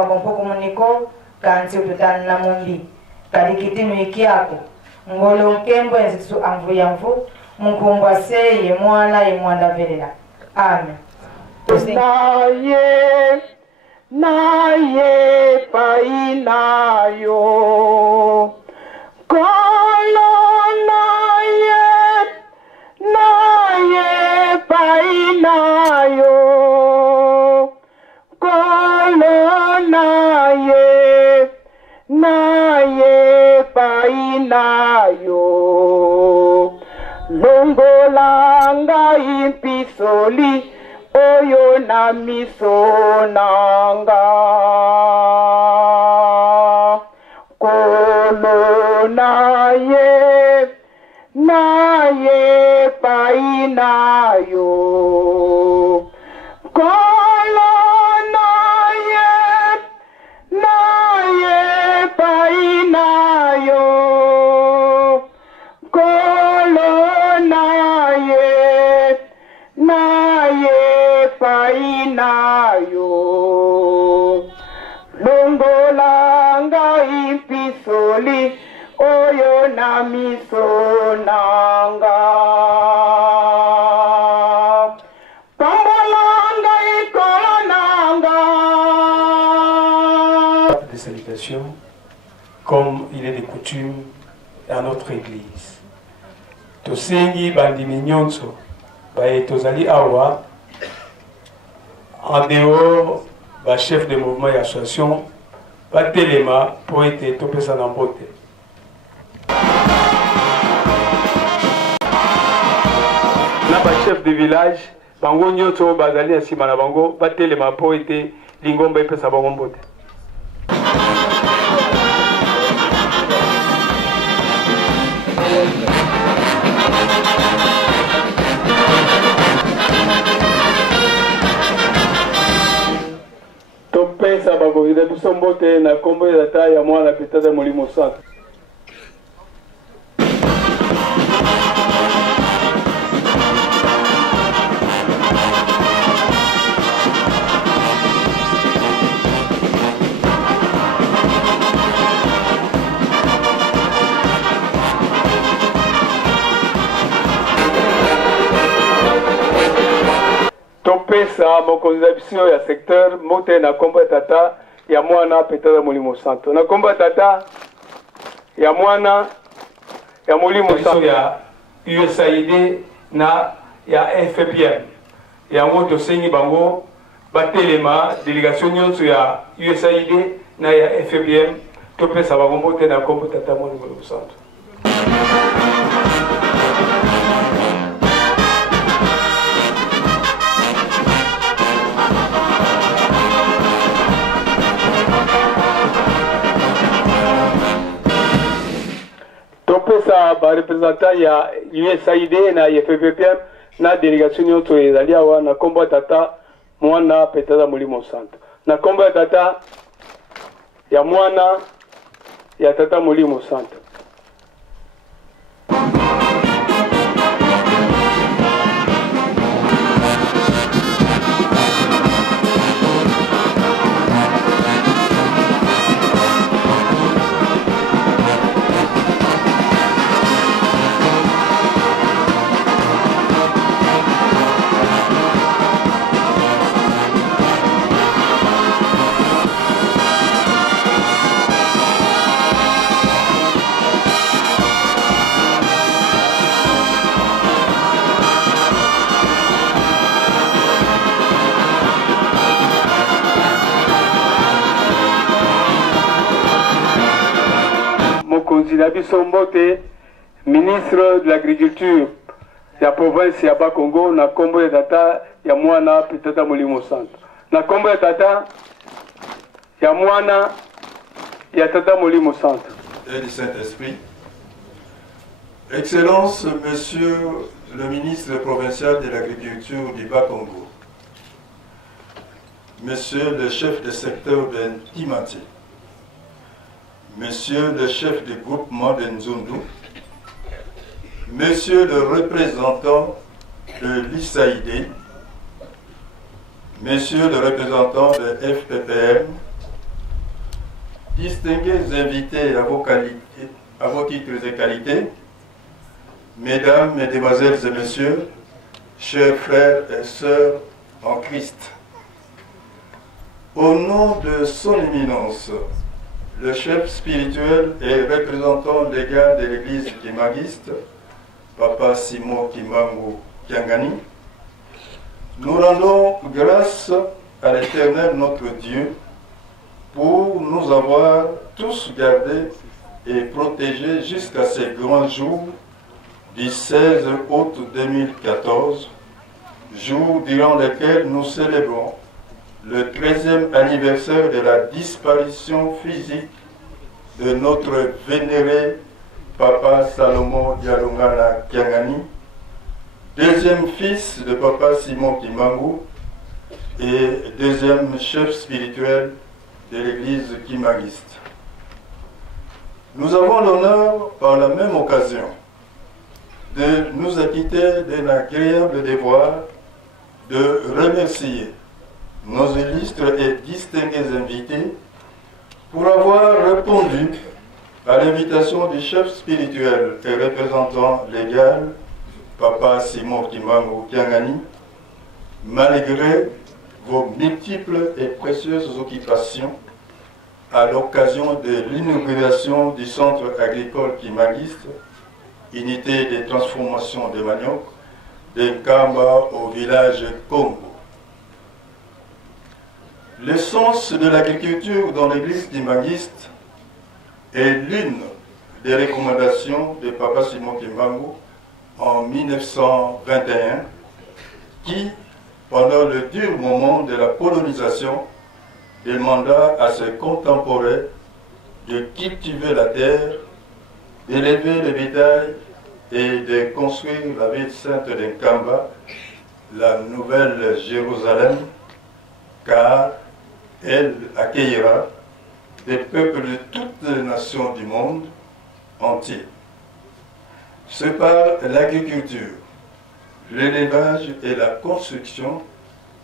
Wampoko muniko kanti ututani na mumbi kadikitinu ikiako ngolo nkembo enzitu amvuyamvu mkumbwa seye mwana yemwanda velela. Amen. Naye painayo kolo naye painayo kolo naye painayo longolanga impisoli oyo na miso nanga kolo naye painayo kolo naye painayo kolo naye painayo longolanga impisoli oyo na miso nanga pambolanga ikolo nanga. Des salutations comme il est de coutume dans notre église. Tosengi bandimi nyonso baye tozali awa en dehors ba chef de mouvement et association ba telema pour être topesa na mbote. Na ba chef de village bango nyonso bazali asima na bango ba telema pour être lingomba epesa bango mbote. Topesa bakovida biso mbote na kombo ya tata ya mwana Petada Molimo Santo. Topesa mokonzi biso ya secteur mote na kombo ya tata ya mwana Petada Molimo Santo. Na kombo ya tata ya mwana ya Molimo Santo ya USAID na ya FPM. Ya moto sengi bango batelema délégation nyonso ya USAID na ya FPM topesa bango mote na kombo tata Molimo Santo. Topesa ba representant ya USAID na FPPM na délégation yoto ezali awa na kombo ya tata mwana Petada Molimo Santo. Na kombo ya tata ya mwana ya tata Molimo Santo. Mbote, ministre de l'agriculture ya province ya Bas-Congo na kombo ya tata ya mwana Petada Molimo Santo. Na kombo ya tata ya mwana ya tata Molimo Santo. Et du Saint-Esprit. Excellence, Monsieur le ministre provincial de l'agriculture du Bas-Congo, Monsieur le chef de secteur de Timati, Monsieur le chef du groupement de Nzundu, Monsieur le représentant de l'USAID, Monsieur le représentant de FPPM, distingués invités à vos titres et qualités, mesdames, mesdemoiselles et messieurs, chers frères et sœurs en Christ, au nom de son éminence, le chef spirituel et représentant légal de l'église kimangiste, Papa Simon Kimbangu Kiangani, nous rendons grâce à l'Éternel notre Dieu pour nous avoir tous gardés et protégés jusqu'à ces grands jours du 16 août 2014, jour durant lequel nous célébrons le 13e anniversaire de la disparition physique de notre vénéré Papa Salomon Dialongana Kiangani, deuxième fils de Papa Simon Kimbangu et deuxième chef spirituel de l'église kimangiste. Nous avons l'honneur, par la même occasion, de nous acquitter d'un agréable devoir de remercier nos illustres et distingués invités pour avoir répondu à l'invitation du chef spirituel et représentant légal, Papa Simon Kimbangu Kiangani, malgré vos multiples et précieuses occupations à l'occasion de l'inauguration du centre agricole kimangiste, unité de transformation de manioc, de Kamba au village Congo. L'essence de l'agriculture dans l'église kimangiste est l'une des recommandations de Papa Simon Kimbangu en 1921 qui, pendant le dur moment de la colonisation, demanda à ses contemporains de cultiver la terre, d'élever le bétail et de construire la ville sainte de Nkamba, la nouvelle Jérusalem, car elle accueillera des peuples de toutes les nations du monde entier. C'est par l'agriculture, l'élevage et la construction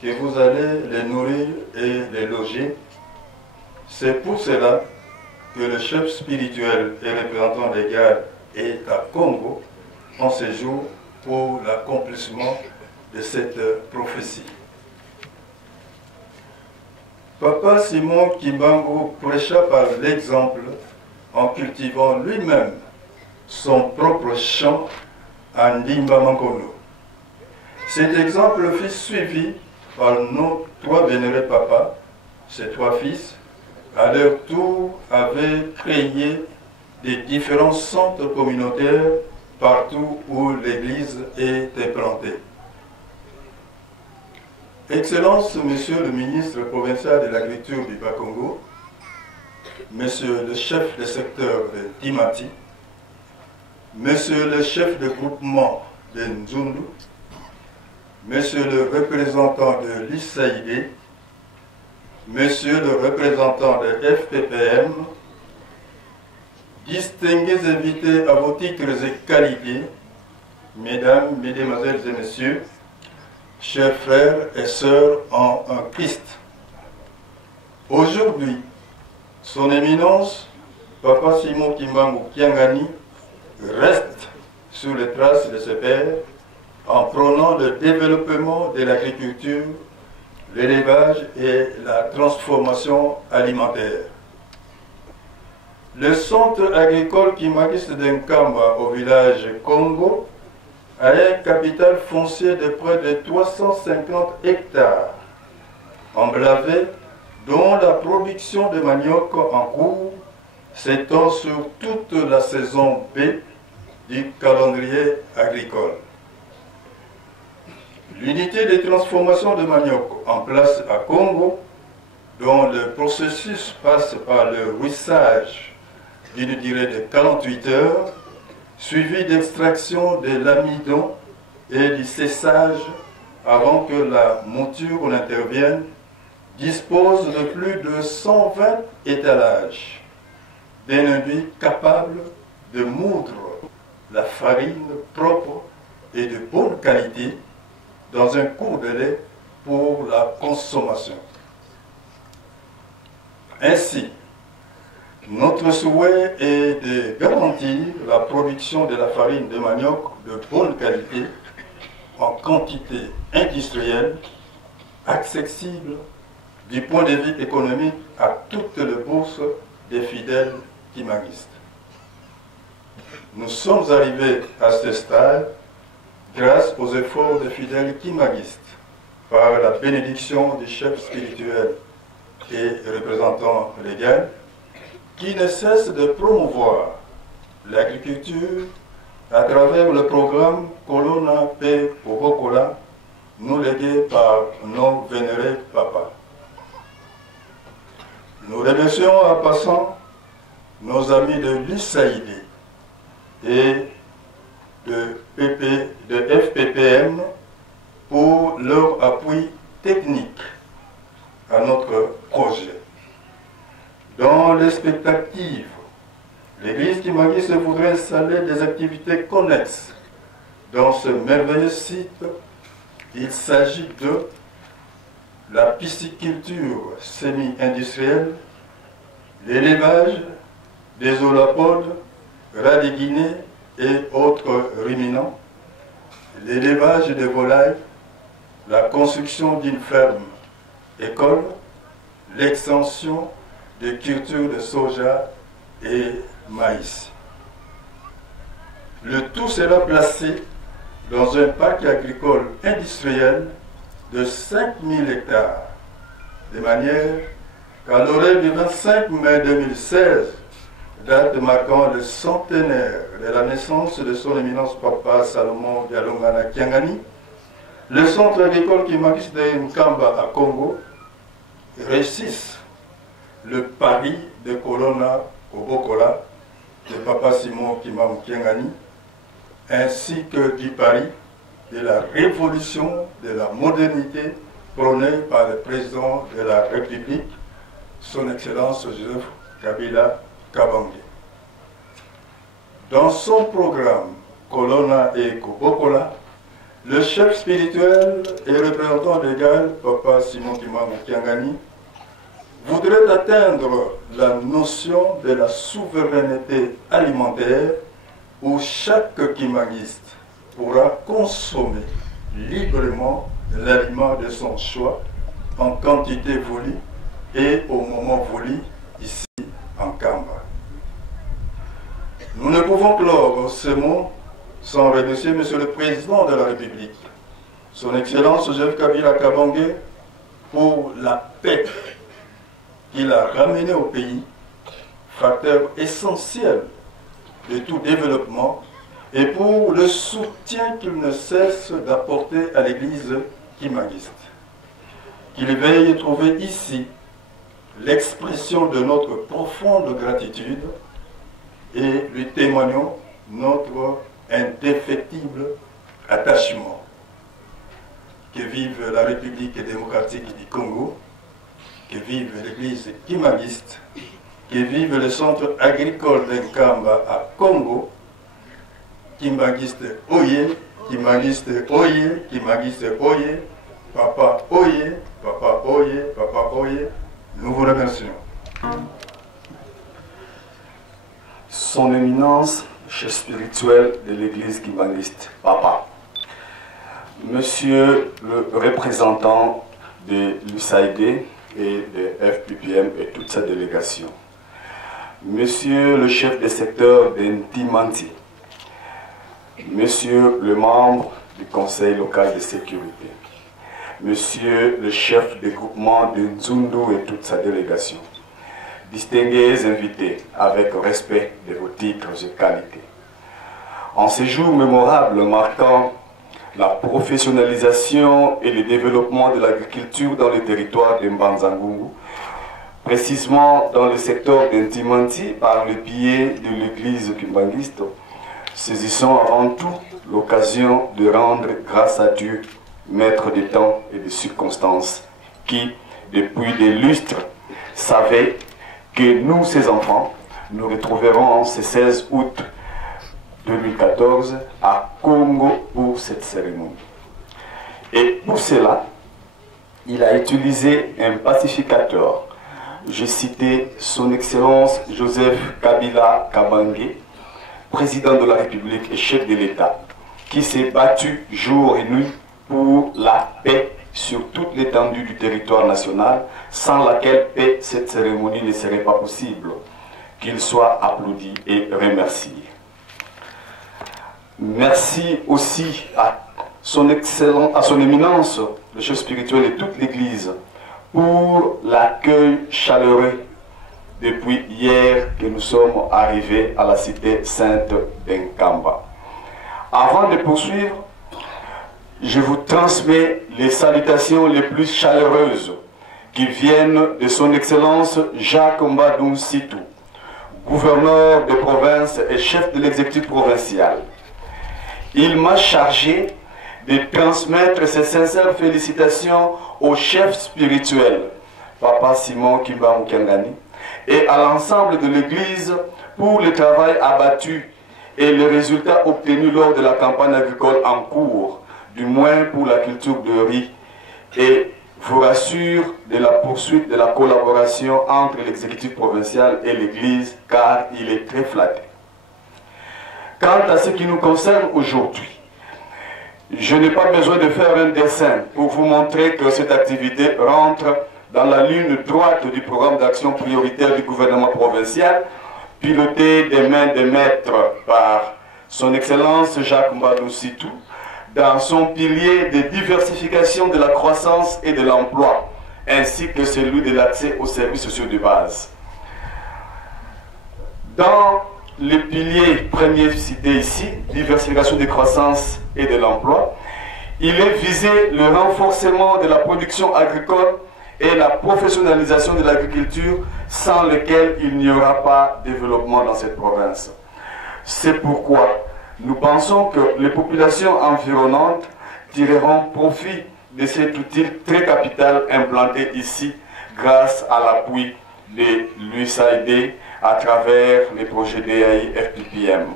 que vous allez les nourrir et les loger. C'est pour cela que le chef spirituel et représentant légal est à Congo en séjour pour l'accomplissement de cette prophétie. Papa Simon Kimbangu prêcha par l'exemple en cultivant lui-même son propre champ à Ndimba Mangono. Cet exemple fut suivi par nos trois vénérés papas, ces trois fils, à leur tour avaient créé des différents centres communautaires partout où l'église était plantée. Excellence, Monsieur le ministre provincial de l'Agriculture du Bas-Congo, Monsieur le chef de secteur de Timati, Monsieur le chef de groupement de Nzundu, Monsieur le représentant de l'ISAID, Monsieur le représentant de FPPM, distingués invités à vos titres et qualités, Mesdames, Mesdemoiselles et Messieurs, chers frères et sœurs en Christ. Aujourd'hui, son éminence, Papa Simon Kimbangu Kiangani, reste sur les traces de ses pères en prônant le développement de l'agriculture, l'élevage et la transformation alimentaire. Le centre agricole kimangiste d'Nkamba au village Congo a un capital foncier de près de 350 hectares, emblavé, dont la production de manioc en cours s'étend sur toute la saison B du calendrier agricole. L'unité de transformation de manioc en place à Congo, dont le processus passe par le ruissage d'une durée de 48 heures, suivi d'extraction de l'amidon et du cessage avant que la mouture n'intervienne, dispose de plus de 120 étalages, d'un induit capable de moudre la farine propre et de bonne qualité dans un cours de lait pour la consommation. Ainsi, Notre souhait est de garantir la production de la farine de manioc de bonne qualité, en quantité industrielle, accessible du point de vue économique à toutes les bourses des fidèles kimanguistes. Nous sommes arrivés à ce stade grâce aux efforts des fidèles kimanguistes, par la bénédiction du chef spirituel et représentant légal, qui ne cesse de promouvoir l'agriculture à travers le programme Colonna P. Obokola, nous légué par nos vénérés papas. Nous remercions en passant nos amis de l'USAID et de FPPM pour leur appui technique à notre projet. Dans l'expectative, l'Église kimanguiste voudrait installer des activités connexes dans ce merveilleux site. Il s'agit de la pisciculture semi-industrielle, l'élevage des holopodes, radiguinés et autres ruminants, l'élevage des volailles, la construction d'une ferme-école, l'extension de cultures de soja et maïs. Le tout sera placé dans un parc agricole industriel de 5000 hectares, de manière qu'à l'horaire du 25 mai 2016, date marquant le centenaire de la naissance de son éminence papa Salomon Dialongana Kiangani, le centre agricole kimanguiste de Nkamba à Congo réussisse le pari de Colonna Obokola de papa Simon Kimam Kiangani, ainsi que du pari de la révolution de la modernité prônée par le président de la République, son Excellence Joseph Kabila Kabange. Dans son programme Colonna et Obokola, le chef spirituel et représentant légal, papa Simon Kimam Kiangani, voudrait atteindre la notion de la souveraineté alimentaire où chaque kimanguiste pourra consommer librement l'aliment de son choix en quantité voulue et au moment voulu ici en Kamba. Nous ne pouvons clore ce mot sans remercier Monsieur le Président de la République, son Excellence Joseph Kabila Kabange, pour la paix qu'il a ramenée au pays, facteur essentiel de tout développement, et pour le soutien qu'il ne cesse d'apporter à l'Église kimanguiste. Qu'il veuille trouver ici l'expression de notre profonde gratitude et lui témoignons notre indéfectible attachement. Que vive la République démocratique du Congo, que vive l'Église kimanguiste, que vive le centre agricole d'Nkamba à Congo, kimanguiste Oye, kimanguiste Oye, kimanguiste Oye, papa Oye, papa Oye, papa Oye, nous vous remercions. Son Éminence, chef spirituel de l'Église kimanguiste, papa. Monsieur le représentant de l'USAID et de FPPM et toute sa délégation. Monsieur le chef de secteur d'Ntimanti. Monsieur le membre du Conseil local de sécurité. Monsieur le chef de groupement de Nzundu et toute sa délégation. Distingués invités avec respect de vos titres et qualités. En ces jours mémorables marquant la professionnalisation et le développement de l'agriculture dans le territoire de Mbanzangungu, précisément dans le secteur d'Ntimanti par le biais de l'église kimanguiste, saisissons avant tout l'occasion de rendre grâce à Dieu, maître des temps et des circonstances, qui, depuis des lustres, savait que nous, ses enfants, nous retrouverons ce 16 août 2014 à Congo pour cette cérémonie. Et pour cela, il a utilisé un pacificateur je citais son Excellence Joseph Kabila Kabange, président de la République et chef de l'État, qui s'est battu jour et nuit pour la paix sur toute l'étendue du territoire national, sans laquelle paix, cette cérémonie ne serait pas possible. Qu'il soit applaudi et remercié. Merci aussi à son éminence, le chef spirituel et toute l'Église, pour l'accueil chaleureux depuis hier que nous sommes arrivés à la cité sainte d'Enkamba. Avant de poursuivre, je vous transmets les salutations les plus chaleureuses qui viennent de son Excellence Jacques Mbadou Sitou, gouverneur de province et chef de l'exécutif provincial. Il m'a chargé de transmettre ses sincères félicitations au chef spirituel, Papa Simon Kimba Mukangani, et à l'ensemble de l'Église pour le travail abattu et les résultats obtenus lors de la campagne agricole en cours, du moins pour la culture de riz, et vous rassure de la poursuite de la collaboration entre l'exécutif provincial et l'Église, car il est très flatté. Quant à ce qui nous concerne aujourd'hui, je n'ai pas besoin de faire un dessin pour vous montrer que cette activité rentre dans la ligne droite du programme d'action prioritaire du gouvernement provincial, piloté des mains de maître par son Excellence Jacques Mbadou Sitou, dans son pilier de diversification de la croissance et de l'emploi, ainsi que celui de l'accès aux services sociaux de base. Dans le pilier premier cité ici, diversification de croissance et de l'emploi, il est visé le renforcement de la production agricole et la professionnalisation de l'agriculture, sans lequel il n'y aura pas de développement dans cette province. C'est pourquoi nous pensons que les populations environnantes tireront profit de cet outil très capital implanté ici grâce à l'appui de l'USAID à travers les projets DAI FPPM.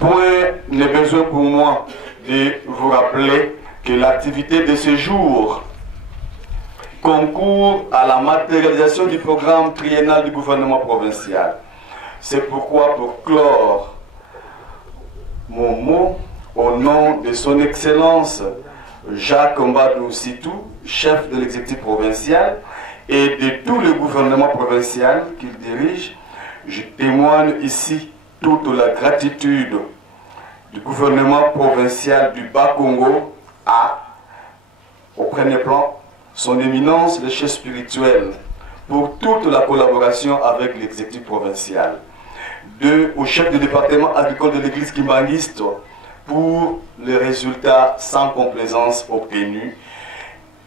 Point n'est besoin pour moi de vous rappeler que l'activité de ce jour concourt à la matérialisation du programme triennal du gouvernement provincial. C'est pourquoi, pour clore mon mot, au nom de son Excellence Jacques Mbadou Sitou, chef de l'exécutif provincial, et de tout le gouvernement provincial qu'il dirige, je témoigne ici toute la gratitude du gouvernement provincial du Bas-Congo au premier plan, son éminence, le chef spirituel, pour toute la collaboration avec l'exécutif provincial. Au chef du département agricole de l'église kimbangiste pour les résultats sans complaisance obtenus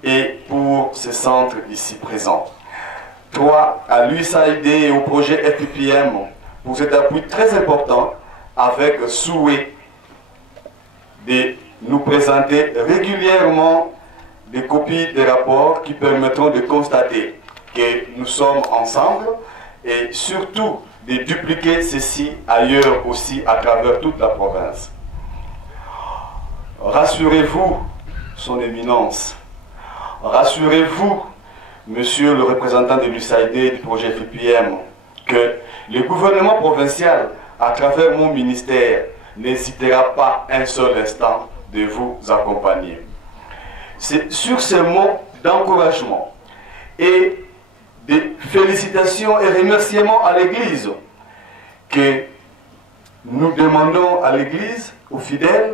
et pour ces centres ici présents. 3. À l'USAID et au projet FPPM pour cet appui très important avec souhait de nous présenter régulièrement des copies des rapports qui permettront de constater que nous sommes ensemble et surtout de dupliquer ceci ailleurs aussi à travers toute la province. Rassurez-vous, son éminence, rassurez-vous, monsieur le représentant de l'USAID et du projet FPPM, que le gouvernement provincial, à travers mon ministère, n'hésitera pas un seul instant de vous accompagner. C'est sur ces mots d'encouragement et de félicitations et remerciements à l'Église que nous demandons à l'Église, aux fidèles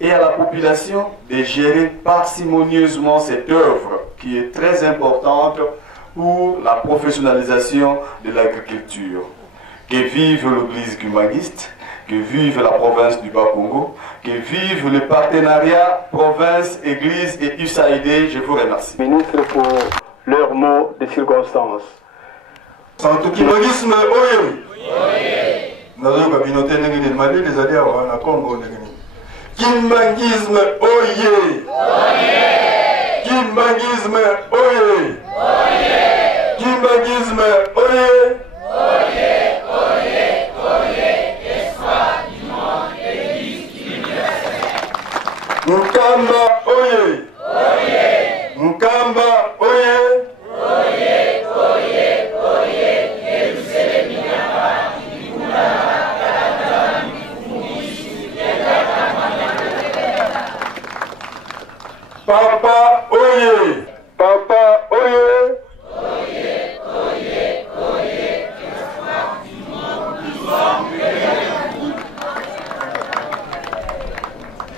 et à la population de gérer parcimonieusement cette œuvre qui est très importante pour la professionnalisation de l'agriculture. Que vive l'Église kimbangiste, que vive la province du Bas-Congo, que vive le partenariat province, Église et USAID. Je vous remercie. Ministre, pour leurs mots de circonstance. Santo kimbangisme oyo. Nazo communauté ndenge ni Mali les alliés na Congo ndenge ni. Kimbangisme oye. Kimbangisme oye. Kimbangisme oye. Mkamba oye. Mkamba oye.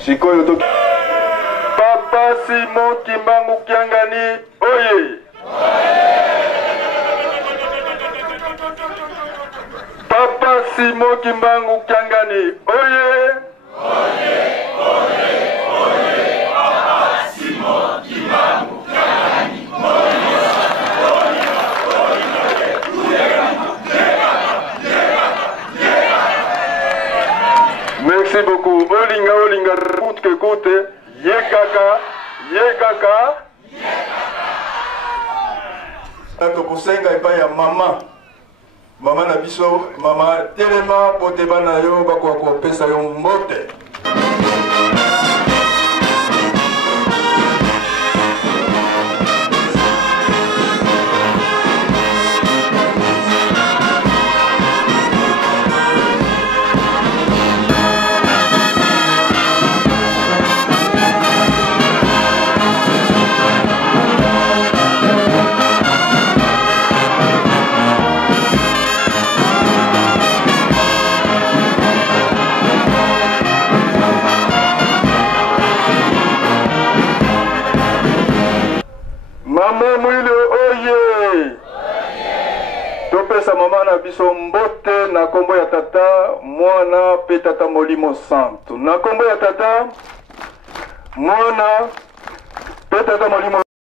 sikoyo to Papa Simon Kimbangu Kiangani oye Papa Simon Kimbangu Kiangani oye Papa Simon Kimbangu Kiangani Merci beaucoup. Olinga, écoute, yekaka. Tokosenga epa ya mama. Mama na biso, mama telema pote bana yo bako kopesa yo mbote. Maman mwile oye topesa mama na biso mbote na kombo ya tata mwana pe tata molimo santo na kombo ya tata mwana pe tata molimo